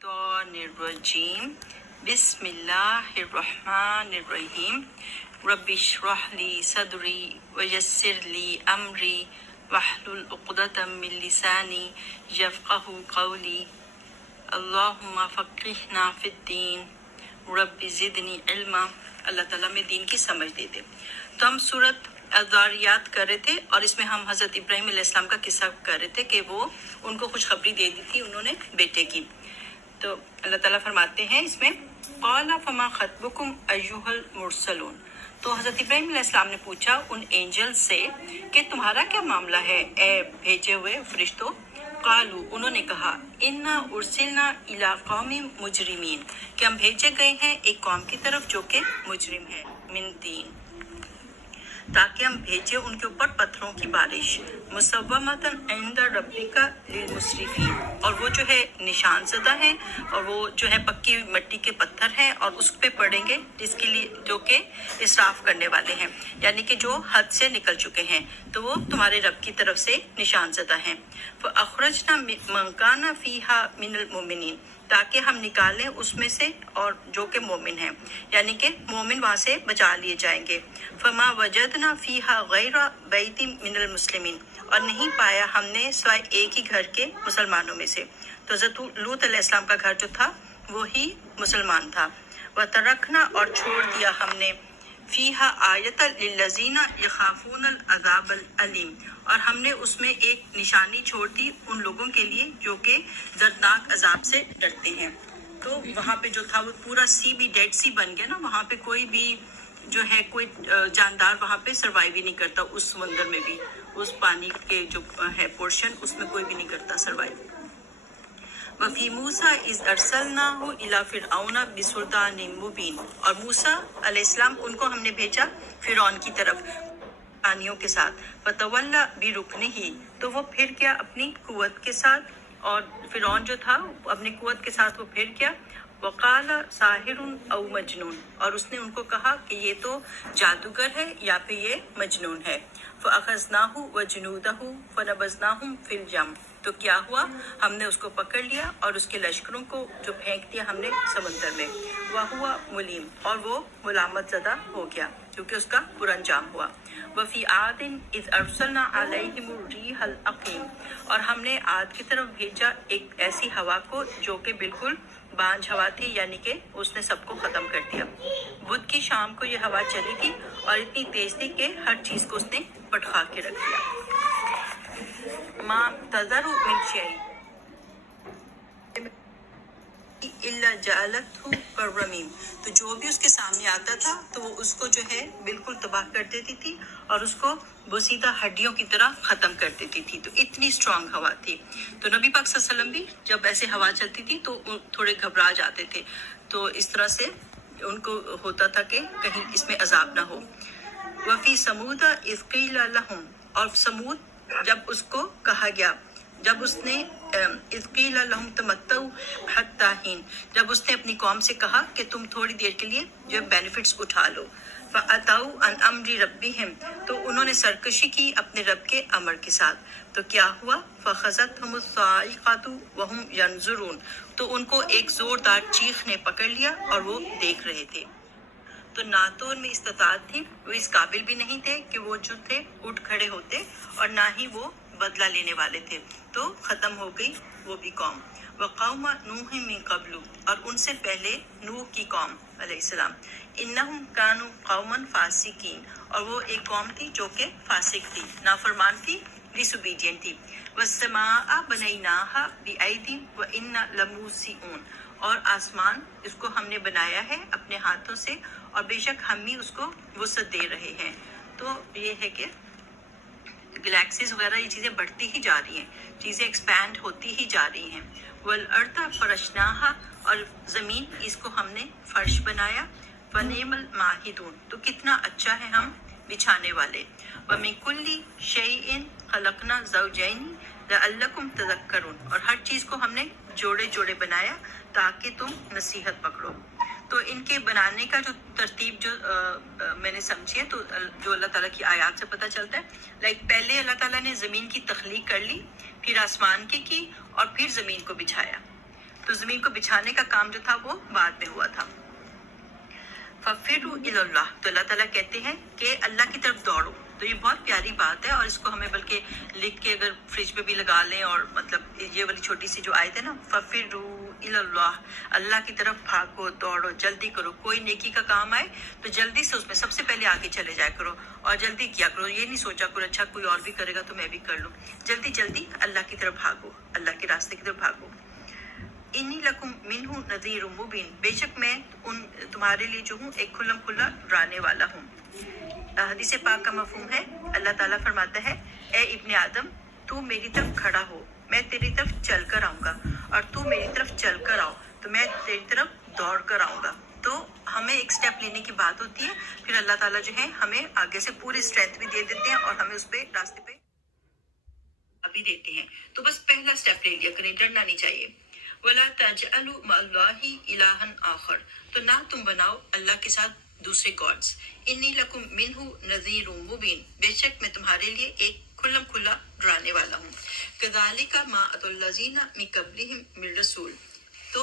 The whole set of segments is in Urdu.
الرجیم بسم اللہ الرحمن الرحیم رب اشرح لی صدری ویسر لی امری واحلل عقدۃ من لسانی یفقهوا قولی اللہم فقہنا فی الدین رب زدنی علما۔ اللہ تعالیٰ میں دین کی سمجھ دے دے۔ تو ہم سورۃ الذاریات کر رہے تھے اور اس میں ہم حضرت ابراہیم علیہ السلام کا قصہ کر رہے تھے کہ وہ ان کو خوشخبری دے دی تھی انہوں نے بیٹے کی۔ تو اللہ تعالیٰ فرماتے ہیں اس میں قال فما خطبکم ایھا المرسلون، تو حضرت ابراہیم علیہ السلام نے پوچھا ان اینجل سے کہ تمہارا کیا معاملہ ہے اے بھیجے ہوئے فرشتوں؟ قالوا، انہوں نے کہا انا ارسلنا الی قوم مجرمین، کہ ہم بھیجے گئے ہیں ایک قوم کی طرف جو کہ مجرم ہے، من دین، تاکہ ہم بھیجے ان کے اوپر پتھروں کی بارش، مسومۃ عند ربک للمسرفین، اور وہ جو ہے نشان زدہ ہیں اور وہ جو ہے پکی مٹی کے پتھر ہیں اور اس پہ پڑیں گے جس کے لیے جو کہ اسراف کرنے والے ہیں، یعنی کہ جو حد سے نکل چکے ہیں، تو وہ تمہارے رب کی طرف سے نشان زدہ ہیں۔ فاخرجنا من کان فیہا من المؤمنین، تاکہ ہم نکالیں اس میں سے اور جو کہ مومن ہیں، یعنی کہ مومن وہاں سے بچا لیے جائیں گے۔ فما وجدنا فیہا غیر بیت من المسلمین، اور نہیں پایا ہم نے سوائے ایک ہی گھر کے مسلمانوں میں سے، تو حضرت لوط علیہ السلام کا گھر جو تھا وہی مسلمان تھا۔ وترکنا، اور چھوڑ دیا ہم نے فیہا آیۃ للذین یخافون العذاب العلیم، اور ہم نے اس میں ایک نشانی چھوڑ دی ان لوگوں کے لیے جو کہ دردناک عذاب سے ڈرتے ہیں۔ تو وہاں پہ جو تھا وہ پورا سی بھی ڈیڈ سی بن گیا نا، وہاں پہ کوئی بھی جو ہے کوئی جاندار وہاں پہ سروائیو ہی نہیں کرتا، اس سمندر میں بھی اس پانی کے جو ہے پورشن اس میں کوئی بھی نہیں کرتا سروائیو۔ وفی موسیٰ اذ ارسلناہ الی فرعون بسلطان مبین، اور موسیٰ علیہ السلام ان کو ہم نے بھیجا فرعون کی طرف آنیوں کے ساتھ، فتولی برکنہ، تو وہ پھر گیا اپنی قوت کے ساتھ، اور فرعون جو تھا اپنی قوت کے ساتھ وہ پھر گیا۔ وقال ساحر او مجنون، اور اس نے ان کو کہا کہ یہ تو جادوگر ہے یا پھر یہ مجنون ہے۔ فاخذناہ وجنودہ فنبذناہم فی الیم، تو کیا ہوا ہم نے اس کو پکڑ لیا اور اس کے لشکروں کو جو پھینک دیا ہم نے سمندر میں، وہو ملیم، اور وہ ملامت زدہ ہو گیا کیونکہ اس کا برا انجام ہوا۔ وفی عاد اذ ارسلنا علیہم الریح العقیم، اور ہم نے عاد کی طرف بھیجا ایک ایسی ہوا کو جو کہ بالکل بانجھ ہوا تھی، یعنی کہ اس نے سب کو ختم کر دیا۔ بدھ کی شام کو یہ ہوا چلی تھی اور اتنی تیز تھی کہ ہر چیز کو اس نے پٹخا کے رکھ دیا۔ ما تذر من شیء الا جعلته كالرمیم، تو جو بھی اس کے سامنے آتا تھا تو وہ اس کو جو ہے بالکل تباہ کر دیتی تھی اور اس کو بوسیدہ ہڈیوں کی طرح ختم کر دیتی تھی، تو اتنی اسٹرانگ ہوا تھی۔ تو نبی پاک صلی اللہ علیہ وسلم بھی جب ایسے ہوا چلتی تھی تو تھوڑے گھبرا جاتے تھے، تو اس طرح سے ان کو ہوتا تھا کہ کہیں اس میں عذاب نہ ہو۔ وفی سمود اذ قیل لہم، اور سمود جب اس کو کہا گیا، جب اس نے اذ قیل لہم تمتعوا حتی حین، جب اس نے اپنی قوم سے کہا کہ تم تھوڑی دیر کے لیے جو بینیفٹس اٹھا لو، فَأَتَوْا عَنْ أَمْرِ رَبِّهِمْ، تو انہوں نے سرکشی کی اپنے رب کے امر کے ساتھ، تو کیا ہوا فَخَذَتْهُمُ الصَّاعِقَةُ وَهُمْ يَنظُرُونَ، تو ان کو ایک زوردار چیخ نے پکڑ لیا اور وہ دیکھ رہے تھے۔ تو نہ تو ان میں استطاعت تھی، وہ اس قابل بھی نہیں تھے کہ وہ جو تھے اٹھ کھڑے ہوتے، اور نہ ہی وہ بدلہ لینے والے تھے، تو ختم ہو گئی وہ بھی قوم۔ وقوم نوح من قبل، اور ان سے پہلے نوح کی قوم علیہ السلام، انہم کانوا قوما فاسقین، اور وہ ایک قوم تھی جو کہ فاسق تھی، نافرمان تھی، ڈسوبیڈینٹ تھی۔ والسماء بنیناها بأید وإنا لموسعون، اور آسمان اس کو ہم نے بنایا ہے اپنے ہاتھوں سے اور بے شک ہم ہی اس کو وسعت دے رہے ہیں۔ تو یہ ہے کہ گلیکسیز وغیرہ یہ چیزیں بڑھتی ہی جا رہی ہیں، چیزیں ایکسپینڈ ہوتی ہی جا رہی ہیں۔ والارض فرشناها، اور زمین اس کو ہم نے فرش بنایا، فنعم الماہدون، تو کتنا اچھا ہے ہم بچھانے والے۔ ومن کل شیء خلقنا زوجین لعلکم تذکرون، اور ہر چیز کو ہم نے جوڑے جوڑے بنایا تاکہ تم نصیحت پکڑو۔ تو ان کے بنانے کا جو ترتیب جو میں نے سمجھی ہے، تو جو اللہ تعالیٰ کی آیات سے پتہ چلتا ہے، پہلے اللہ تعالیٰ نے زمین کی تخلیق کر لی، پھر آسمان کی اور پھر زمین کو بچھایا۔ تو زمین کو بچھانے کا کام جو تھا وہ بعد میں ہوا تھا. فَفِرُّوا إِلَى اللَّهِ، تو اللہ تعالیٰ کہتے ہیں کہ اللہ کی طرف دوڑو. تو یہ بہت پیاری بات ہے، اور اس کو ہمیں بلکہ لکھ کے اگر فریج پہ بھی لگا لیں، اور مطلب یہ والی چھوٹی سی جو آیت ہے نا، فَفِرُّوا إِلَى اللَّهِ، اللہ کی طرف بھاگو، دوڑو، جلدی کرو. کوئی نیکی کا کام آئے تو جلدی سے اس میں سب سے پہلے آگے چلے جایا کرو اور جلدی کیا کرو. یہ نہیں سوچا کرو اچھا کوئی اور بھی کرے گا تو میں بھی کر لوں. جلدی جلدی اللہ کی طرف بھاگو، اللہ کے راستے کی طرف بھاگو. انی لکم منہ نذیر مبین، بے شک میں تمہارے لیے جو ہوں ایک کھلم کھلا ڈرانے والا ہوں. حدیث پاک کا مفہوم ہے، اللہ تعالیٰ فرماتا ہے اے ابن آدم تو میری طرف کھڑا ہو، میں تیری طرف چل کر آؤں گا، اور تو میری طرف چل کر آؤ تو میں تیری طرف دوڑ کر آؤں گا. تو ہمیں ایک سٹیپ لینے کی بات ہوتی ہے، پھر اللہ تعالیٰ جو ہے ہمیں آگے سے پوری اسٹرینتھ بھی دے دیتے ہیں اور ہمیں اس پہ راستے پہ بھی دیتے ہیں. تو بس پہلا سٹیپ لے لیا کریں، ڈرنا نہیں چاہیے. وَلَا تَجْعَلُوا مَعَ اللَّهِ إِلَٰهًا آخر، تو نہ تم بناؤ اللہ کے ساتھ دوسرے گاڈز. انی لکم منہ نذیر مبین، بے شک میں تمہارے لیے ایک کھلم کھلا ڈرانے والا ہوں. كَذَٰلِكَ مَا أَتَى الَّذِينَ مِن قَبْلِهِم مِّن رَّسُولٍ، تو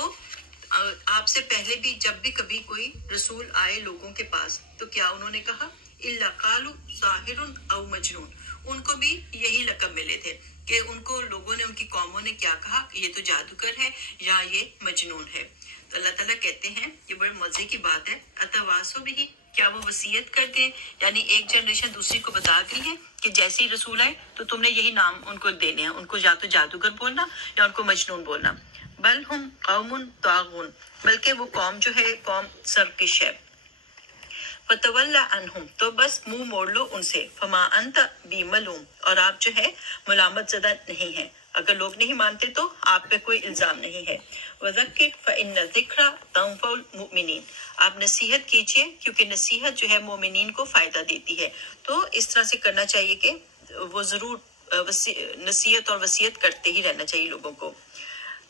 آپ سے پہلے بھی جب بھی کبھی کوئی رسول آئے لوگوں کے پاس تو کیا انہوں نے کہا إِلَّا قَالُوا سَاحِرٌ أَوْ مَجْنُونٌ، ان کو بھی یہی لقب ملے تھے کہ ان کو لوگوں نے، ان کی قوموں نے کیا کہا، یہ تو جادوگر ہے یا یہ مجنون ہے. تو اللہ تعالیٰ کہتے ہیں یہ بڑے مزے کی بات ہے، اتواسو بھی، کیا وہ وصیت کر دیں، یعنی ایک جنریشن دوسری کو بتا دی ہے کہ جیسے ہی رسول آئے تو تم نے یہی نام ان کو دینے ہیں، ان کو یا تو جادوگر بولنا یا ان کو مجنون بولنا. بل ہم قوم طاغون، بلکہ وہ قوم جو ہے قوم سرکش ہے. فَتَوَلَّ عَنْهُمْ، تو بس منہ موڑ لو ان سے. فَمَا أَنْتَ بِمَلُومٍ، اور آپ جو ہے ملامت زدہ نہیں ہیں، اگر لوگ نہیں مانتے تو آپ پہ کوئی الزام نہیں ہے. وَذَكِّرْ فَإِنَّ الذِّكْرَ تَنفَعُ الْمُؤْمِنِينَ، آپ نصیحت کیجئے کیونکہ نصیحت جو ہے مومنین کو فائدہ دیتی ہے. تو اس طرح سے کرنا چاہیے کہ وہ ضرور نصیحت اور وصیت کرتے ہی رہنا چاہیے لوگوں کو.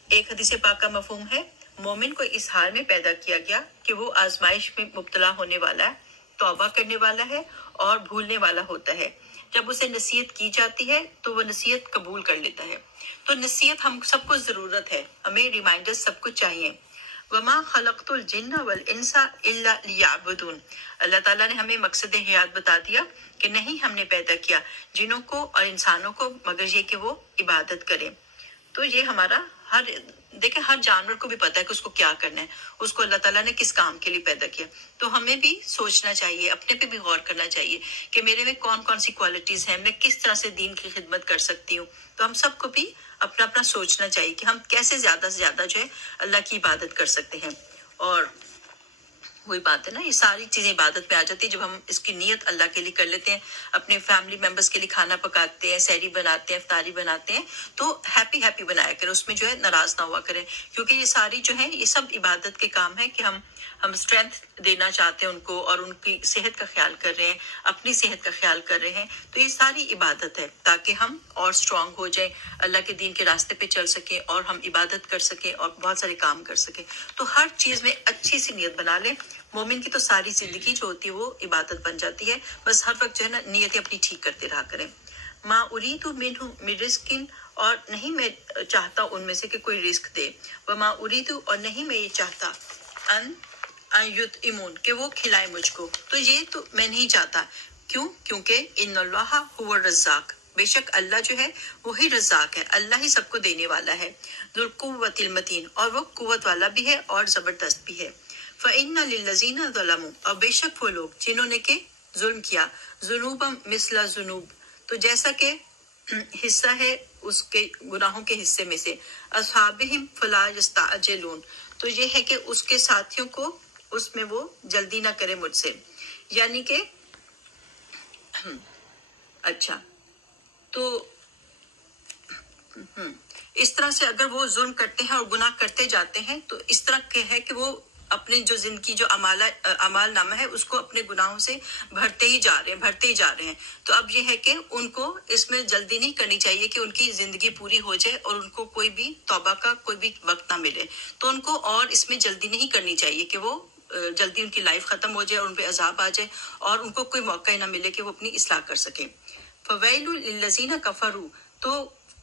ایک حدیث پاک کا مفہوم ہے، مومن کو اس حال میں پیدا کیا گیا کہ وہ آزمائش میں مبتلا ہونے والا ہے، توبہ کرنے والا ہے اور بھولنے والا ہوتا ہے. جب اسے نصیحت کی جاتی ہے تو وہ نصیحت قبول کر لیتا ہے. تو نصیحت ہم سب کو ضرورت ہے، ہمیں ریمائنڈر سب کو چاہیے. وَمَا خَلَقْتُ الْجِنَّ وَالْإِنسَ إِلَّا لِيَعْبُدُونَ، اللہ تعالیٰ نے ہمیں مقصد حیات بتا دیا کہ نہیں ہم نے پیدا کیا جنوں کو اور انسانوں کو مگر یہ کہ وہ عبادت کریں. تو یہ ہمارا دیکھیں ہر جانور کو بھی پتا ہے کہ اس کو کیا کرنا ہے، اس کو اللہ تعالیٰ نے کس کام کے لیے پیدا کیا. تو ہمیں بھی سوچنا چاہیے، اپنے پہ بھی غور کرنا چاہیے کہ میرے میں کون کون سی کوالٹیز ہیں، میں کس طرح سے دین کی خدمت کر سکتی ہوں. تو ہم سب کو بھی اپنا اپنا سوچنا چاہیے کہ ہم کیسے زیادہ سے زیادہ جو ہے اللہ کی عبادت کر سکتے ہیں. اور وہی بات ہے نا، یہ ساری چیزیں عبادت میں آ جاتی ہیں جب ہم اس کی نیت اللہ کے لیے کر لیتے ہیں، اپنے فیملی ممبرس کے لیے کھانا پکاتے ہیں، سحری بناتے ہیں، افطاری بناتے ہیں، تو ہیپی بنایا کریں، اس میں جو ہے ناراض نہ ہوا کریں. کیونکہ یہ ساری جو ہے یہ سب عبادت کے کام ہے کہ ہم اسٹرینتھ دینا چاہتے ہیں ان کو، اور ان کی صحت کا خیال کر رہے ہیں، اپنی صحت کا خیال کر رہے ہیں. تو یہ ساری عبادت ہے تاکہ ہم اور اسٹرانگ ہو جائیں، اللہ کے دین کے راستے پہ چل سکیں اور ہم عبادت کر سکیں اور بہت سارے کام کر سکیں. تو ہر چیز میں اچھی سی نیت بنا لیں. مومن کی تو ساری زندگی جو ہوتی ہے وہ عبادت بن جاتی ہے، بس ہر وقت جو ہے نا نیتیں اپنی ٹھیک کرتے رہا کریں. ما اريد منهم من رزق، اور نہیں میں چاہتا ان میں سے کہ کوئی رزق دے. وما اريد، اور نہیں میں یہ چاہتا ان یطعمون، کہ وہ کھلائے مجھ کو. تو یہ تو میں نہیں چاہتا. کیوں؟ کیونکہ ان اللہ هو الرزاق، بے شک اللہ جو ہے وہی رزاق ہے، اللہ ہی سب کو دینے والا ہے. ذو القوۃ المتین، اور وہ قوت والا بھی ہے اور زبردست بھی ہے. فَإِنَّ لِلَّذِينَ ظَلَمُوا، اور بے شک وہ لوگ جنہوں نے کہ ظلم کیا، ذُنُوبًا مِثْلَ ذُنُوب، تو جیسا کہ حصہ ہے اس کے گناہوں کے حصے میں سے. اصحابہم فلا یستعجلون، تو یہ ہے کہ اس کے ساتھیوں کو اس میں وہ جلدی نہ کرے مجھ سے. یعنی کہ اچھا تو اس طرح سے اگر وہ ظلم کرتے ہیں اور گناہ کرتے جاتے ہیں تو اس طرح کے ہے کہ وہ اپنے جو زندگی جو اعمال نامہ ہے اس کو اپنے گناہوں سے بھرتے ہی جا رہے ہیں. تو اب یہ ہے کہ ان کو اس میں جلدی نہیں کرنی چاہیے کہ ان کی زندگی پوری ہو جائے اور ان کو کوئی بھی توبہ کا کوئی بھی وقت نہ ملے. تو ان کو اور اس میں جلدی نہیں کرنی چاہیے کہ وہ جلدی ان کی لائف ختم ہو جائے اور ان پہ عذاب آ جائے اور ان کو کوئی موقع ہی نہ ملے کہ وہ اپنی اصلاح کر سکیں. فویل للذین کفروا، تو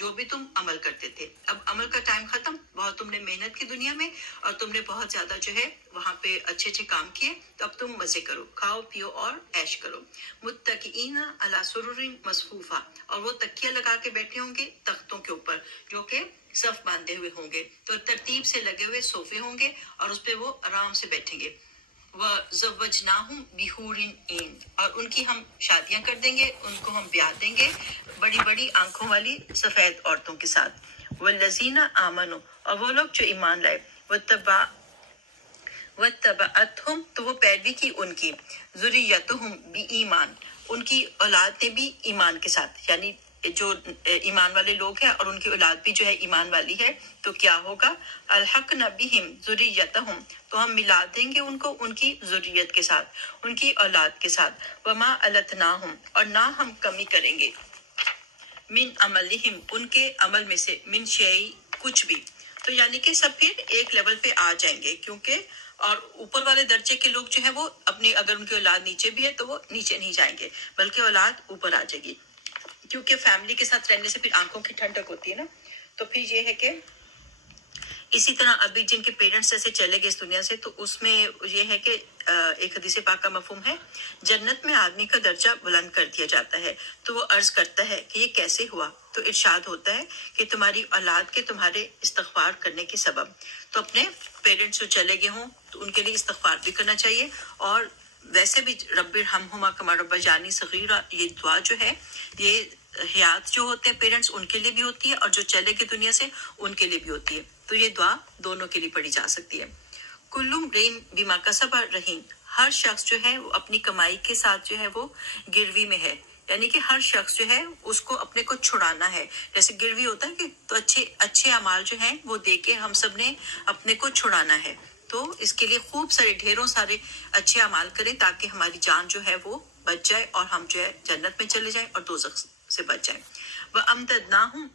جو بھی تم عمل کرتے تھے. اب عمل کا ٹائم ختم, بہت تم نے محنت کی دنیا میں اور تم نے بہت زیادہ جو ہے وہاں پہ اچھے اچھے کام کیے, تو اب تم مزے کرو, کھاؤ پیو اور عیش کرو. متکئین علی سرر مصفوفہ, اور وہ تکیہ لگا کے بیٹھے ہوں گے تختوں کے اوپر جو کہ صف باندھے ہوئے ہوں گے, تو ترتیب سے لگے ہوئے صوفے ہوں گے اور اس پہ وہ آرام سے بیٹھیں گے. وَزَوَّجْنَاهُمْ بِحُورٍ عِينٍ, اور ان کی ہم شادیاں کر دیں گے, ان کو ہم بیاہ دیں گے بڑی بڑی آنکھوں والی سفید عورتوں کے ساتھ. وَالَّذِينَ آمَنُوا, اور وہ لوگ جو ایمان لائے, وَاتَّبَعَتْهُمْ, تو وہ پیروی کی ان کی, ذُرِّيَّتُهُمْ بِإِيمَان, ان کی اولاد نے بھی ایمان کے ساتھ, یعنی جو ایمان والے لوگ ہیں اور ان کی اولاد بھی جو ہے ایمان والی ہے, تو کیا ہوگا, الحقنا بہم ذریتہم, تو ہم ملا دیں گے ان کو ان کی ذریت کے ساتھ, ان کی اولاد کے ساتھ. وما التناہم, اور نہ ہم کمی کریں گے, من عملہم, ان کے عمل میں سے, من شیء, کچھ بھی. تو یعنی کہ سب پھر ایک لیول پہ آ جائیں گے, کیونکہ اور اوپر والے درجے کے لوگ جو ہیں وہ اپنی, اگر ان کی اولاد نیچے بھی ہے تو وہ نیچے نہیں جائیں گے بلکہ اولاد اوپر آ جائے گی, کیونکہ فیملی کے ساتھ رہنے سے پھر آنکھوں کی ٹھنڈک ہوتی ہے نا. تو پھر یہ ہے کہ اسی طرح ابھی جن کے پیرنٹس ایسے چلے گئے اس دنیا سے, تو اس میں یہ ہے کہ ایک حدیث پاک کا مفہوم ہے, جنت میں آدمی کا درجہ بلند کر دیا جاتا ہے. تو وہ عرض کرتا ہے کہ یہ کیسے ہوا, تو ارشاد ہوتا ہے کہ تمہاری اولاد کے تمہارے استغفار کرنے کے سبب. تو اپنے پیرنٹس جو چلے گئے ہوں تو ان کے لیے استغفار بھی کرنا چاہیے, اور ویسے بھی رب ارحمہما کما ربیانی صغیرا, یہ دعا جو ہے یہ حیات جو ہوتے ہیں پیرنٹس ان کے لیے بھی ہوتی ہے, اور جو چلے گئے دنیا سے ان کے لیے بھی ہوتی ہے. تو یہ دعا دونوں کے لیے پڑھی جا سکتی ہے. کل امرئ بما کسب رہین, ہر شخص جو ہے وہ اپنی کمائی کے ساتھ جو ہے وہ گروی میں ہے, یعنی کہ ہر شخص جو ہے اس کو اپنے کو چھڑانا ہے. جیسے گروی ہوتا ہے کہ تو اچھے اعمال جو ہیں وہ دے کے ہم سب نے اپنے کو چھڑانا ہے. تو اس کے لیے خوب سارے ڈھیروں سارے اچھے اعمال کریں تاکہ ہماری جان جو ہے وہ بچ جائے اور ہم جو ہے جنت میں چلے جائیں اور دوزخ سے بچ جائیں. وَأَمْدَدْنَاهُمْ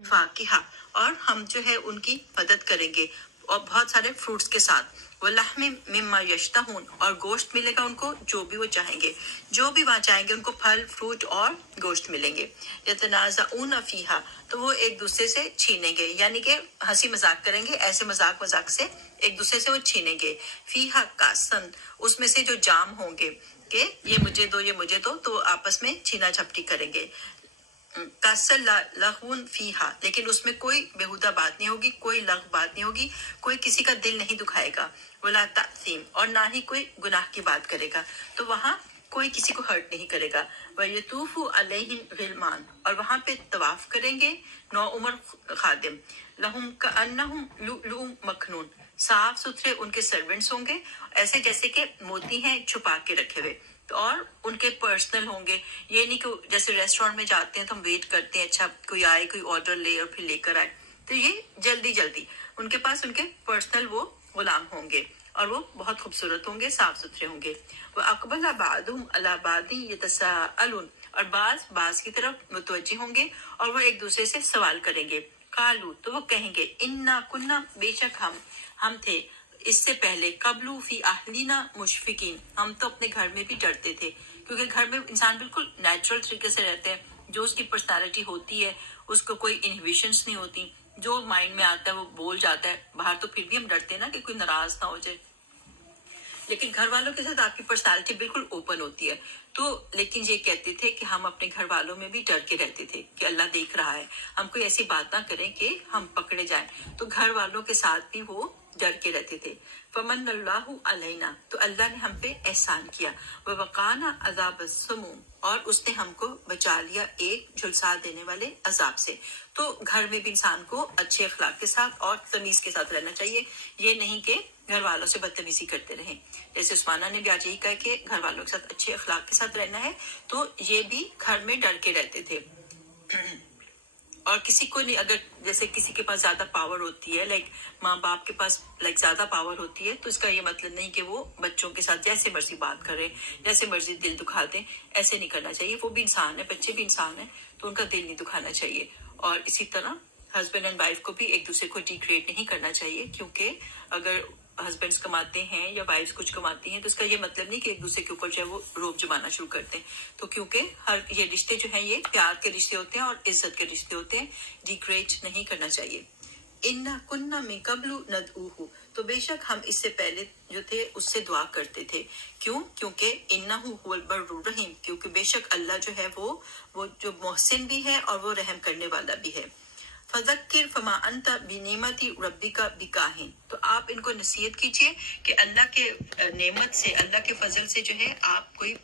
فَاكِهَةً, اور ہم جو ہے ان کی مدد کریں گے اور بہت سارے فروٹس کے ساتھ. وَلَحْمٍ مِّمَّا يَشْتَهُونَ, اور گوشت ملے گا ان کو جو بھی وہ چاہیں گے, جو بھی وہاں چاہیں گے ان کو پھل فروٹ اور گوشت ملیں گے. يَتَنَازَعُونَ فِيهَا, تو وہ ایک دوسرے سے چھینیں گے, یعنی کہ ہنسی مذاق کریں گے, ایسے مذاق سے ایک دوسرے سے وہ چھینیں گے. فِيهَا كَأْسًا, اس میں سے جو جام ہوں گے کہ یہ مجھے دو یہ مجھے دو, تو آپس میں چھینا جھپٹی کریں گے. کاسل لغون فیہا, لیکن اس میں کوئی بےہودہ بات نہیں ہوگی, کوئی لغو بات نہیں ہوگی, کوئی کسی کا دل نہیں دکھائے گا. ولا تأثیم, اور نہ ہی کوئی گناہ کی بات کرے گا, تو وہاں کوئی کسی کو ہرٹ نہیں کرے گا. وَيَطُوفُ عَلَيْهِمْ غِلْمَانٌ, اور وہاں پہ طواف کریں گے 9 عمر خادم. لَهُمْ كَأَنَّهُمْ لُؤْلُؤٌ مَكْنُونٌ, صاف ستھرے ان کے سرونٹس ہوں گے, ایسے جیسے کہ موتی ہیں چھپا کے رکھے ہوئے, اور ان کے پرسنل ہوں گے. یہ نہیں کہ جیسے ریسٹورینٹ میں جاتے ہیں تو ہم ویٹ کرتے ہیں, اچھا کوئی آئے, کوئی آرڈر لے اور پھر لے کر آئے, تو یہ جلدی ان کے پاس ان کے پرسنل وہ غلام ہوں گے, اور وہ بہت خوبصورت ہوں گے, صاف ستھرے ہوں گے. وَأَقْبَلَ بَعْضُهُمْ عَلَىٰ بَعْضٍ يَتَسَاءَلُونَ, اور بعض کی طرف متوجہ ہوں گے اور وہ ایک دوسرے سے سوال کریں گے. قالوا, تو وہ کہیں گے, اِنَّا كُنَّا, بے شک ہم تھے اس سے پہلے, قبلو فی اہلینا مشفقین, ہم تو اپنے گھر میں بھی ڈرتے تھے, کیونکہ گھر میں انسان بالکل نیچرل طریقے سے رہتے ہیں, جو اس کی پرسنالٹی ہوتی ہے اس کو کوئی انہیبیشنز نہیں ہوتی, جو مائنڈ میں آتا ہے وہ بول جاتا ہے باہر. تو پھر بھی ہم ڈرتے ہیں نا کہ کوئی ناراض نہ ہو جائے, لیکن گھر والوں کے ساتھ آپ کی پرسنالٹی بالکل اوپن ہوتی ہے. تو لیکن یہ کہتے تھے کہ ہم اپنے گھر والوں میں بھی ڈر کے رہتے تھے کہ اللہ دیکھ رہا ہے, ہم کوئی ایسی بات نہ کریں کہ ہم پکڑے جائیں, تو گھر والوں کے ساتھ بھی وہ ڈر کے رہتے تھے. فمن اللہ علینا, تو اللہ نے ہم پہ احسان کیا. ووقانا عذاب السموم, اور اس نے ہم کو بچا لیا ایک جھلسا دینے والے عذاب سے. تو گھر میں بھی انسان کو اچھے اخلاق کے ساتھ اور تمیز کے ساتھ رہنا چاہیے, یہ نہیں کہ گھر والوں سے بدتمیزی کرتے رہیں. جیسے عثمانہ نے بھی آج یہی کہا کہ گھر والوں کے ساتھ اچھے اخلاق کے ساتھ رہنا ہے, تو یہ بھی گھر میں ڈر کے رہتے تھے. اور کسی کو نہیں, اگر جیسے کسی کے پاس زیادہ پاور ہوتی ہے, لائک ماں باپ کے پاس زیادہ پاور ہوتی ہے, تو اس کا یہ مطلب نہیں کہ وہ بچوں کے ساتھ جیسے مرضی بات کرے, جیسے مرضی دل دکھا دیں, ایسے نہیں کرنا چاہیے. وہ بھی انسان ہے, بچے بھی انسان ہیں, تو ان کا دل نہیں دکھانا چاہیے. اور اسی طرح ہسبینڈ اینڈ وائف کو بھی ایک دوسرے کو ڈیگریڈ نہیں کرنا چاہیے, کیونکہ اگر ہسبینڈس کماتے ہیں یا وائفس کچھ کماتی ہیں تو اس کا یہ مطلب نہیں کہ ایک دوسرے کے اوپر جو ہے وہ روب جمانا شروع کرتے ہیں. تو کیونکہ یہ رشتے جو ہیں یہ پیار کے رشتے ہوتے ہیں اور عزت کے رشتے ہوتے ہیں. ڈیگریڈ نہیں کرنا چاہیے. اِنَّا كُنَّا مِن قَبْلُ نَدْعُوهُ تو بے شک ہم اس سے پہلے جو تھے اس سے دعا کرتے تھے. کیونکہ اِنَّهُ هُوَ الْبَرُّ الرَّحِيمُ کیونکہ بے شک اللہ جو ہے وہ جو محسن بھی ہے اور وہ رحم کرنے والا بھی ہے. فذکر فما انت بنعمت ربک بکاہن تو آپ ان کو نصیحت کیجیے کہ اللہ کے نعمت سے اللہ کے فضل سے جو ہے آپ کوئی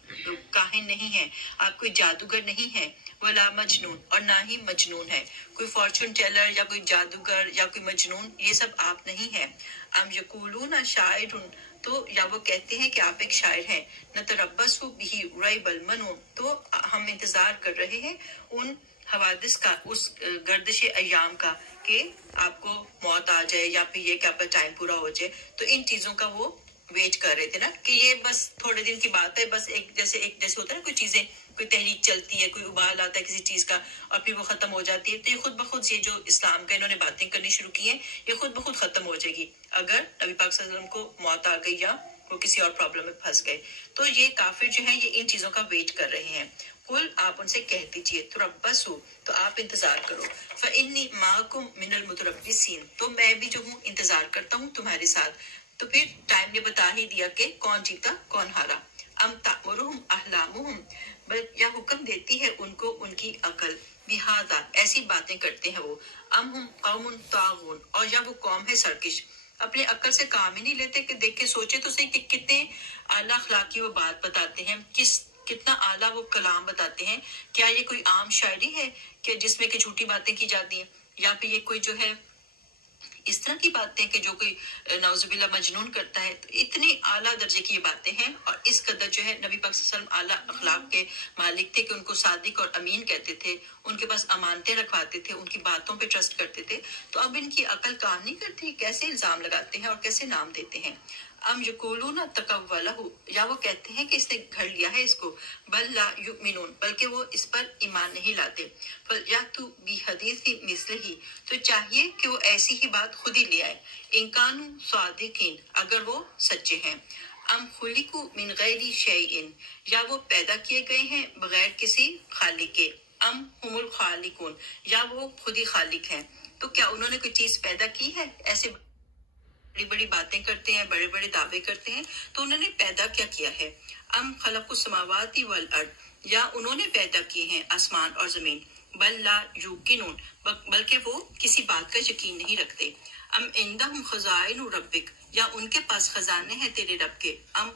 کاہن نہیں ہے, آپ کوئی جادوگر نہیں ہے. ولا مجنون اور نہ ہی مجنون ہے, کوئی فارچون ٹیلر یا کوئی جادوگر یا کوئی مجنون یہ سب آپ نہیں ہے. ام یقولون شاعر تو یا وہ کہتے ہیں کہ آپ ایک شاعر ہیں. نتربص بہ ریب المنون تو ہم انتظار کر رہے ہیں ان حوادث کا, اس گردش ایام کا کہ آپ کو موت آ جائے یا پھر یہ کہ آپ کا ٹائم پورا ہو جائے. تو ان چیزوں کا وہ ویٹ کر رہے تھے نا کہ یہ بس تھوڑے دن کی بات ہے, بس ایک جیسے ہوتا ہے نا کوئی چیزیں, کوئی تحریک چلتی ہے, کوئی ابال آتا ہے کسی چیز کا اور پھر وہ ختم ہو جاتی ہے. تو یہ خود بخود یہ جو اسلام کا انہوں نے باتیں کرنی شروع کی ہیں یہ خود بخود ختم ہو جائے گی اگر نبی پاک صلی اللہ علیہ وسلم کو موت آ گئی یا وہ کسی اور پرابلم میں پھنس گئے. تو یہ کافر جو ہیں یہ ان چیزوں کا ویٹ کر رہے ہیں. قل آپ ان سے کہہ دیجیے تربصوا تو آپ انتظار کرو. فإنی معکم من المتربصین تو میں بھی جو ہوں انتظار کرتا ہوں تمہارے ساتھ. تو پھر ٹائم نے بتا ہی دیا کہ کون جیتا کون ہارا. ام تأمرہم احلامہم یا حکم دیتی ہے ان کو ان کی عقل, بہذا ایسی باتیں کرتے ہیں وہ. ام ہم قوم طاغون اور یا وہ قوم ہے سرکش, اپنے عقل سے کام ہی نہیں لیتے کہ دیکھ کے سوچے تو صحیح کہ کتنے اعلیٰ اخلاق کی وہ بات بتاتے ہیں, کتنا اعلیٰ وہ کلام بتاتے ہیں. کیا یہ کوئی عام شاعری ہے کہ جس میں کہ جھوٹی باتیں کی جاتی ہیں, یا پھر یہ کوئی جو ہے اس طرح کی باتیں کہ جو کوئی نعوذ باللہ مجنون کرتا ہے. تو اتنی اعلیٰ درجے کی یہ باتیں ہیں اور اس قدر جو ہے نبی پاک صلی اللہ علیہ وسلم اعلیٰ اخلاق کے مالک تھے کہ ان کو صادق اور امین کہتے تھے, ان کے پاس امانتیں رکھواتے تھے, ان کی باتوں پہ ٹرسٹ کرتے تھے. تو اب ان کی عقل کام نہیں کرتی, کیسے الزام لگاتے ہیں اور کیسے نام دیتے ہیں. ام یقولون تقولہ یا وہ کہتے ہیں کہ اس نے گھڑ لیا ہے اس کو. بل لا یؤمنون بلکہ وہ اس پر ایمان نہیں لاتے. فلیأتوا بحدیث مثلہ تو چاہیے کہ وہ ایسی ہی بات خود ہی لے آئے. ان کانوا صادقین اگر وہ سچے ہیں. ام خلقوا من غیر شیء یا وہ پیدا کیے گئے ہیں بغیر کسی خالق کے. ام هم الخالقون یا وہ خود ہی خالق ہیں. تو کیا انہوں نے کوئی چیز پیدا کی ہے؟ ایسے بڑی بڑی باتیں کرتے ہیں, بڑے بڑے دعوے کرتے ہیں, تو انہوں نے پیدا کیا کیا ہے؟ ام خلق السماوات والارض یا انہوں نے پیدا کیے ہیں آسمان اور زمین. بل لا یوقنون بلکہ وہ کسی بات کا یقین نہیں رکھتے. ام عندہم خزائن ربک یا ان کے پاس خزانے ہیں تیرے رب کے. ام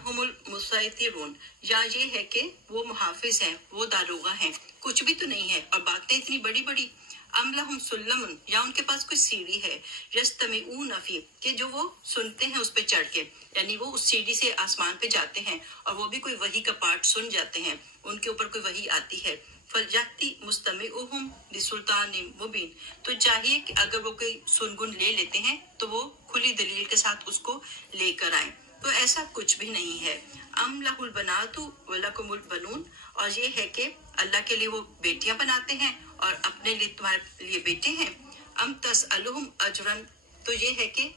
هم المسیطرون یا یہ ہے کہ وہ محافظ ہیں, وہ داروغہ ہیں. کچھ بھی تو نہیں ہے اور باتیں اتنی بڑی بڑی. ام لہم سلم یا ان کے پاس کوئی سیڑھی ہے, یستمعون فیہ کہ جو وہ سنتے ہیں اس پہ چڑھ کے, یعنی وہ اس سیڑھی سے آسمان پہ جاتے ہیں اور وہ بھی کوئی وحی کا پارٹ سن جاتے ہیں, ان کے اوپر کوئی وحی آتی ہے. فلیأتی مستمعہم بسلطان مبین تو چاہیے کہ اگر وہ کوئی سنگن لے لیتے ہیں تو وہ کھلی دلیل کے ساتھ اس کو لے کر آئیں. تو ایسا کچھ بھی نہیں ہے. ام لہ البنات ولکم البنون اور یہ ہے کہ اللہ کے لیے وہ بیٹیاں بناتے ہیں اور اپنے لیے تمہارے لیے بیٹے ہیں. ام تسألہم اجرا تو یہ ہے کہ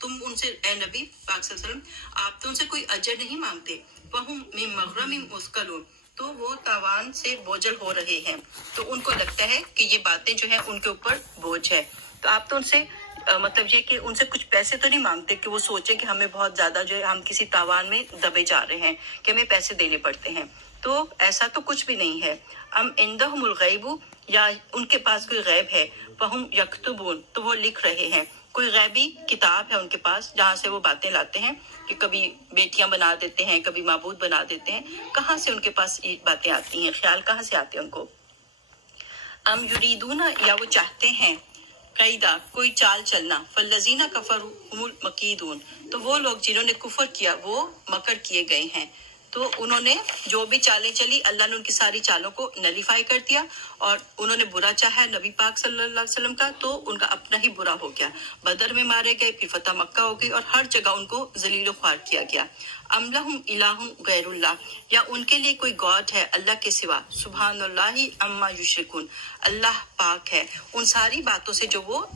تم ان سے اے نبی پاک صلی اللہ علیہ وسلم آپ تو ان سے کوئی اجر نہیں مانگتے. وہم من مغرم مثقلون تو وہ تاوان سے بوجھل ہو رہے ہیں, تو ان کو لگتا ہے کہ یہ باتیں جو ہیں ان کے اوپر بوجھ ہے. تو آپ تو ان سے مطلب یہ کہ ان سے کچھ پیسے تو نہیں مانگتے کہ وہ سوچیں کہ ہمیں بہت زیادہ جو ہے ہم کسی تاوان میں دبے جا رہے ہیں کہ ہمیں پیسے دینے پڑتے ہیں. تو ایسا تو کچھ بھی نہیں ہے. ام عندہم الغیب یا ان کے پاس کوئی غیب ہے. فہم یکتبون تو وہ لکھ رہے ہیں, کوئی غیبی کتاب ہے ان کے پاس جہاں سے وہ باتیں لاتے ہیں کہ کبھی بیٹیاں بنا دیتے ہیں, کبھی معبود بنا دیتے ہیں. کہاں سے ان کے پاس یہ باتیں آتی ہیں, خیال کہاں سے آتے ہیں ان کو. ام یریدون یا وہ چاہتے ہیں قیدا کوئی چال چلنا. فالذین کفروا هم المکیدون تو وہ لوگ جنہوں نے کفر کیا وہ مکر کیے گئے ہیں. تو انہوں نے جو بھی چالیں چلی اللہ نے ان کی ساری چالوں کو نلیفائی کر دیا اور انہوں نے برا چاہا نبی پاک صلی اللہ علیہ وسلم کا تو ان کا اپنا ہی برا ہو گیا. بدر میں مارے گئے, پھر فتح مکہ ہو گئی اور ہر جگہ ان کو ذلیل و خوار کیا گیا. ام لہم الہ غیر اللہ یا ان کے لیے کوئی گاڈ ہے اللہ کے سوا. سبحان اللہ عما یشرکون اللہ پاک ہے ان ساری باتوں سے جو وہ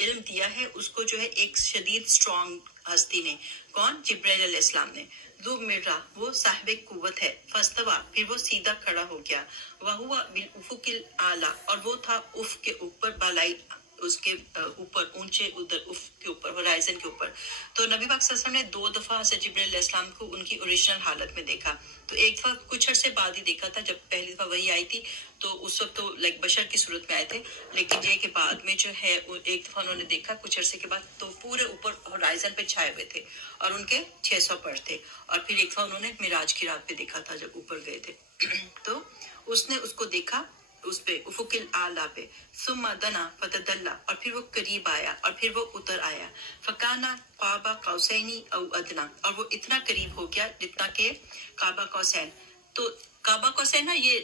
علم دیا ہے اس کو جو ہے ایک شدید اسٹرانگ ہستی نے. کون؟ جبرائیل علیہ السلام نے. ذو مرہ، وہ صاحب قوت ہے. فاستویٰ، پھر وہ سیدھا کھڑا ہو گیا. وہو بالافق الاعلی، اور وہ تھا افق کے اوپر، بالائی اس کے اوپر، اونچے ادھر افق کے اوپر، ہورائزن کے اوپر. تو نبی پاک صلی اللہ علیہ وسلم نے 2 دفعہ حضرت جبرائیل علیہ السلام کو ان کی اوریجنل حالت میں دیکھا. تو ایک دفعہ کچھ عرصے بعد ہی دیکھا تھا، جب پہلی دفعہ وہی آئی تھی تو اس وقت تو لائک بشر کی صورت میں آئے تھے. لیکن یہ کہ بعد میں جو ہے ایک دفعہ انہوں نے دیکھا کچھ عرصے کے بعد، تو پورے اوپر ہورائزن پہ چھائے ہوئے تھے اور ان کے 600 پر تھے. اور پھر ایک دفعہ انہوں نے معراج کی رات پہ دیکھا تھا جب اوپر گئے تھے. تو اس نے اس کو دیکھا اس پہ افق الاعلی پہ. ثم دنا فتدلی، اور پھر وہ قریب آیا اور پھر وہ اتر آیا. فکانا قاب قوسین او ادنا، اور وہ اتنا قریب ہو گیا جتنا کہ قاب قوسین. تو قاب قوسین نا یہ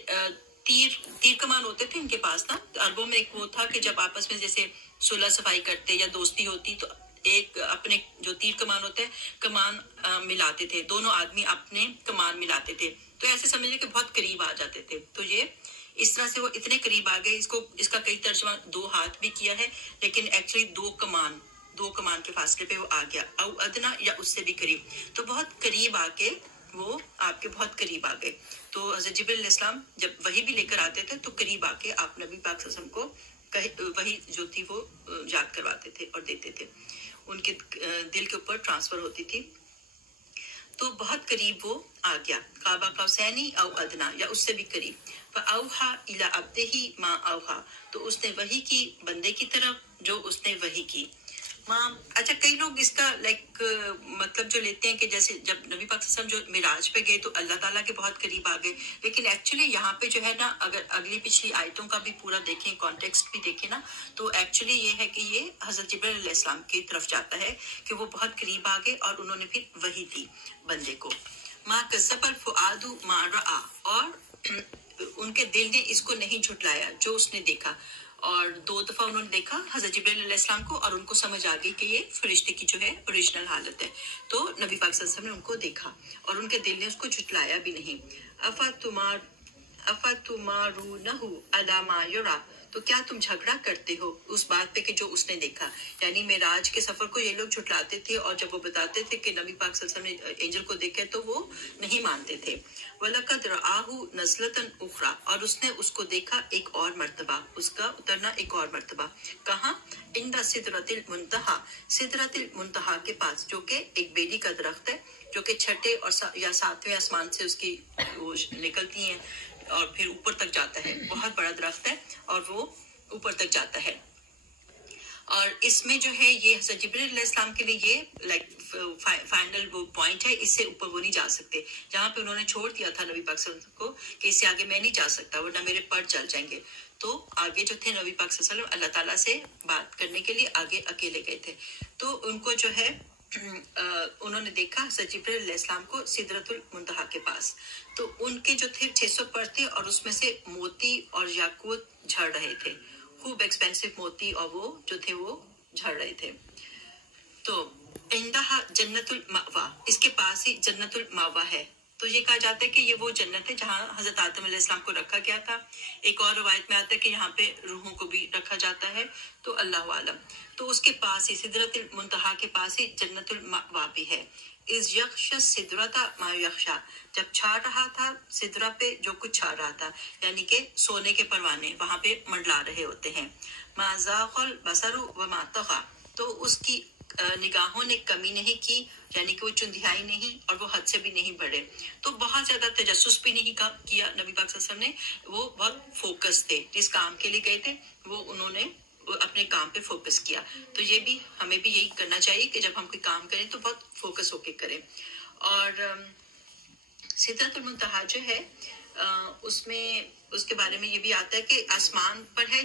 تیر کمان ہوتے تھے ان کے پاس نا. عربوں میں ایک وہ تھا کہ جب آپس میں جیسے صلح صفائی کرتے یا دوستی ہوتی تو ایک اپنے جو تیر کمان ہوتے ہیں کمان ملاتے تھے، دونوں آدمی اپنے کمان ملاتے تھے. تو ایسے سمجھے کہ بہت قریب آ جاتے تھے. تو یہ اس طرح سے وہ اتنے قریب آ گئے. اس کا کئی ترجمہ 2 ہاتھ بھی کیا ہے، لیکن ایکچولی 2 کمان کے فاصلے پہ وہ آ گیا. او ادنا، یا اس سے بھی قریب. تو بہت قریب آ کے وہ آپ کے بہت قریب آ گئے. تو حضرت جبرائیل علیہ السلام جب وحی بھی لے کر آتے تھے تو قریب آ کے آپ نبی پاک صلی اللہ علیہ وسلم کو وحی جو تھی وہ یاد کرواتے تھے اور دیتے تھے، ان کے دل کے اوپر ٹرانسفر ہوتی تھی. تو بہت قریب وہ آ گیا. قاب قوسین او ادنا، یا اس سے بھی قریب. فاوحى الى عبده ما اوحى، تو اس نے وحی کی بندے کی طرف جو اس نے وحی کی. اچھا، کئی لوگ اس کا مطلب جو لیتے ہیں کہ جیسے جب نبی پاک صلی اللہ علیہ وسلم جو معراج پہ گئے تو اللہ تعالیٰ کے بہت قریب آ گئے. لیکن ایکچولی یہاں پہ جو ہے نا، اگر اگلی پچھلی آیتوں کا بھی پورا دیکھیں، کانٹیکسٹ بھی دیکھیں نا، تو ایکچولی یہ ہے کہ یہ حضرت جبرائیل علیہ السلام کی طرف جاتا ہے کہ وہ بہت قریب آ گئے اور انہوں نے پھر وحی دی بندے کو. ما کذب الفؤاد ما رأى، اور ان کے دل نے اس کو نہیں جھٹلایا جو اس نے دیکھا. اور 2 دفعہ انہوں نے دیکھا حضرت جبرائیل علیہ السلام کو اور ان کو سمجھ آ گئی کہ یہ فرشتے کی جو ہے اوریجنل حالت ہے. تو نبی پاک صلی اللہ علیہ وسلم نے ان کو دیکھا اور ان کے دل نے اس کو جھٹلایا بھی نہیں. افتمارونہ علی ما یری، تو کیا تم جھگڑا کرتے ہو اس بات پہ کہ جو اس نے دیکھا. یعنی معراج کے سفر کو یہ لوگ جھٹلاتے تھے اور جب وہ بتاتے تھے کہ نبی پاک صلی اللہ علیہ وسلم نے اینجل کو دیکھا تو وہ نہیں مانتے تھے. وَلَقَدْ رَآهُ نَزْلَةً أُخْرَى، اور اس نے اس کو دیکھا ایک اور مرتبہ، اس کا اترنا ایک اور مرتبہ. کہاں؟ عند سدرۃ المنتہی، سدرۃ المنتہی کے پاس، جو کہ ایک بیری کا درخت ہے جو کہ 6 اور یا 7ویں آسمان سے اس کی وہ نکلتی ہیں اور پھر اوپر تک جاتا ہے. بہت بڑا درخت ہے اور وہ اوپر تک جاتا ہے. اور اس میں جو ہے یہ حضرت جبرائیل علیہ السلام کے لیے یہ فائنل وہ پوائنٹ ہے، اس سے اوپر وہ نہیں جا سکتے. جہاں پہ انہوں نے چھوڑ دیا تھا نبی پاک صلی اللہ علیہ وسلم کو کہ اس سے آگے میں نہیں جا سکتا ورنہ میرے پر چل جائیں گے، تو آگے جو تھے نبی پاک صلی اللہ علیہ وسلم اللہ تعالیٰ سے بات کرنے کے لیے آگے اکیلے گئے تھے. تو ان کو جو ہے انہوں نے دیکھا حضرت جبرائیل علیہ السلام کو سدرۃ المنتہی کے پاس. تو ان کے جو تھے 600 پر تھے اور اس میں سے موتی اور یاقوت جھڑ رہے تھے، خوب ایکسپینسو موتی اور وہ جو تھے وہ جھڑ رہے تھے. تو عندہا جنت المأوا، اس کے پاس ہی جنت المأوا ہے. تو یہ کہا جاتا ہے کہ یہ وہ جنت ہے جہاں حضرت آدم علیہ السلام کو رکھا گیا تھا. ایک اور روایت میں آتا ہے کہ یہاں پہ روحوں کو بھی رکھا جاتا ہے، تو اللہ عالم. تو اس کے پاس ہی سدرۃ المنتہی کے پاس ہی جنت المأوا بھی ہے. از یغشی السدرۃ ما یغشی، جب چھا رہا تھا سدرہ پہ جو کچھ چھا رہا تھا، یعنی کہ سونے کے پروانے وہاں پہ منڈلا رہے ہوتے ہیں. ما زاغ البصر وما طغی، تو اس کی نگاہوں نے کمی نہیں کی، یعنی کہ وہ چندیائی نہیں اور وہ حد سے بھی نہیں بڑھے. تو بہت زیادہ تجسس بھی نہیں کیا نبی پاک صلی اللہ علیہ وسلم نے. وہ بہت فوکس تھے، جس کام کے لیے گئے تھے وہ انہوں نے اپنے کام پہ فوکس کیا. تو یہ بھی ہمیں بھی یہی کرنا چاہیے کہ جب ہم کوئی کام کریں تو بہت فوکس ہو کے کریں. اور سدرۃ المنتہی جو ہے اس میں اس کے بارے میں یہ بھی آتا ہے کہ آسمان پر ہے،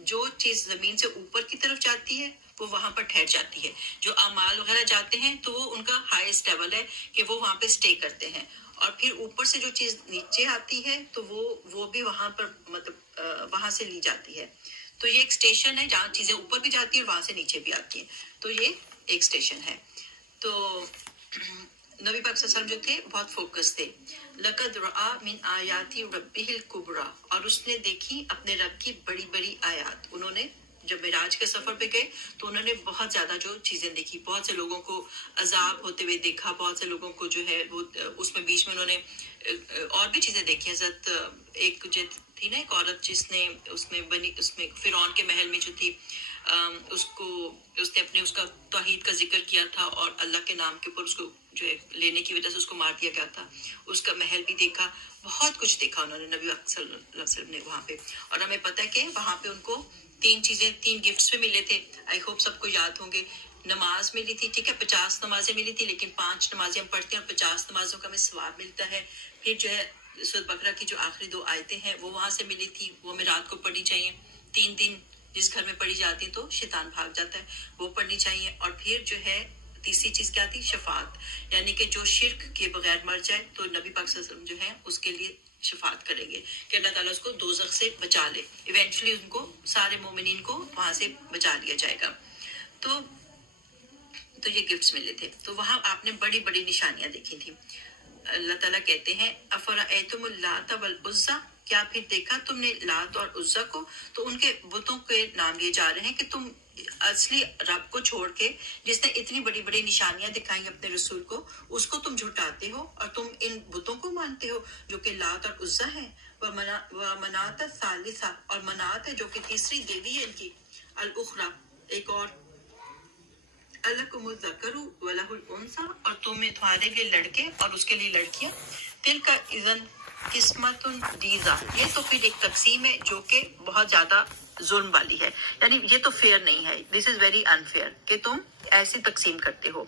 جو چیز زمین سے اوپر کی طرف جاتی ہے وہ وہاں پر ٹھہر جاتی ہے. جو اعمال وغیرہ جاتے ہیں تو وہ ان کا ہائیسٹ لیول ہے کہ وہ وہاں پہ سٹے کرتے ہیں. اور پھر اوپر سے جو چیز نیچے آتی ہے تو وہ بھی وہاں پر مطلب وہاں سے لی جاتی ہے. تو یہ ایک اسٹیشن ہے جہاں چیزیں اوپر بھی جاتی ہیں اور وہاں سے نیچے بھی آتی ہیں. تو یہ ایک اسٹیشن ہے. تو نبی پاک صلی اللہ علیہ وسلم جو تھے بہت فوکس تھے. لقد رآ من آیات ربہ الکبریٰ، اور اس نے دیکھی اپنے رب کی بڑی بڑی آیات، انہوں نے جب معراج کے سفر پہ گئے تو انہوں نے بہت زیادہ جو چیزیں دیکھی، بہت سے لوگوں کو عذاب ہوتے ہوئے دیکھا، بہت سے لوگوں کو جو ہے وہ اس میں بیچ میں انہوں نے اور بھی چیزیں دیکھی. حضرت ایک جو تھی نا ایک عورت جس نے اس میں فرعون کے محل میں جو تھی اس نے اپنے اس کا توحید کا ذکر کیا تھا اور اللہ کے نام کے اوپر اس کو جو ہے لینے کی وجہ سے اس کو مار دیا گیا تھا. اس کا محل بھی دیکھا، بہت کچھ دیکھا انہوں نے نبی صلی اللہ علیہ وسلم نے وہاں پہ. اور ہمیں پتہ ہے کہ وہاں پہ ان کو 3 گفٹس بھی ملے تھے. آئی ہوپ سب کو یاد ہوں گے. نماز ملی تھی، ٹھیک ہے، 50 نمازیں ملی تھی، لیکن 5 نمازیں ہم پڑھتے ہیں اور 50 نمازوں کا ہمیں ثواب ملتا ہے. پھر جو ہے سورۃ بقرہ کی جو آخری 2 آیتیں ہیں وہ وہاں سے ملی تھی، وہ ہمیں رات کو پڑھنی چاہیے. 3 دن جس گھر میں پڑھی جاتی ہے تو شیطان بھاگ جاتا ہے، وہ پڑھنی چاہیے. اور پھر جو ہے تیسری چیز کیا تھی؟ شفاعت، یعنی کہ جو شرک کے بغیر مر جائے تو نبی پاک صلی اللہ علیہ وسلم جو ہے اس کے لیے شفاعت کریں گے کہ اللہ تعالیٰ اس کو دوزخ سے بچا لے. ایونچولی ان کو سارے مومنین کو وہاں سے بچا لیا جائے گا. تو یہ گفٹس ملے تھے. تو وہاں آپ نے بڑی بڑی نشانیاں دیکھی تھی. اللہ تعالیٰ کہتے ہیں افرأیتم اللات والعزی، کیا پھر دیکھا تم نے لات اور عزیٰ کو؟ تو ان کے بتوں کے نام لیے جا رہے ہیں کہ تم اصلی رب کو چھوڑ کے جس نے اتنی بڑی بڑی نشانیاں دکھائی اپنے رسول کو، اس کو تم جھٹاتے ہو اور تم ان بتوں کو مانتے ہو جو کہ لات اور عزیٰ ہے. ومنات الثالثہ، اور منات ہے جو کہ تیسری دیوی ہے ان کی، الاخری ایک اور، الکم الذکر ولہ الانثی، اور تمہارے لیے لڑکے اور اس کے لیے لڑکیاں. تلک اذن قسمت ضیزہ، یہ تو پھر ایک تقسیم ہے جو کہ بہت زیادہ ظلم والی ہے، یعنی یہ تو فیئر نہیں ہے. دس از ویری انفیئر کہ تم ایسی تقسیم کرتے ہو.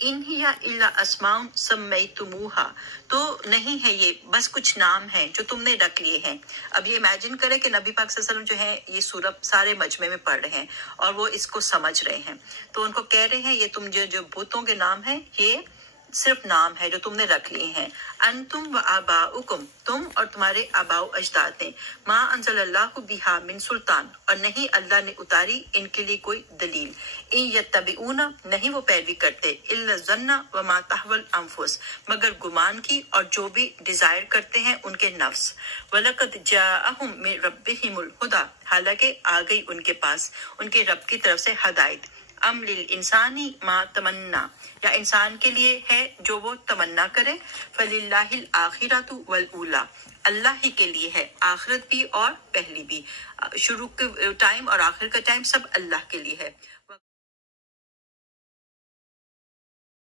ان ہی الا اسماء سمیتموہا، تو نہیں ہے یہ بس کچھ نام ہیں جو تم نے رکھ لیے ہیں. اب یہ امیجن کرے کہ نبی پاک صلی اللہ علیہ وسلم جو ہے یہ سورت سارے مجمع میں پڑھ رہے ہیں اور وہ اس کو سمجھ رہے ہیں. تو ان کو کہہ رہے ہیں یہ تم جو بتوں کے نام ہیں یہ صرف نام ہے جو تم نے رکھ لیے ہیں. انتم و آباؤکم، تم اور تمہارے آباء و اجداد نے، ما انزل اللہ بہا من سلطان، اور نہیں اللہ نے اتاری ان کے لیے کوئی دلیل. ان یتبعون، نہیں وہ پیروی کرتے، الا الظن وما تحوی الانفس، مگر گمان کی اور جو بھی ڈیزائر کرتے ہیں ان کے نفس. وَلَقَدْ جَاءَهُم مِّن رَبِّهِمُ الْهُدَىٰ، حالانکہ آ گئی ان کے پاس ان کے رب کی طرف سے ہدایت. ام للانسانی ما تمنا، یا انسان کے لیے ہے جو وہ تمنا کرے. فللہ الآخرۃ والاولی، اللہ ہی کے لیے ہے آخرت بھی اور پہلی بھی. شروع کا ٹائم اور آخر کا ٹائم سب اللہ کے لیے ہے.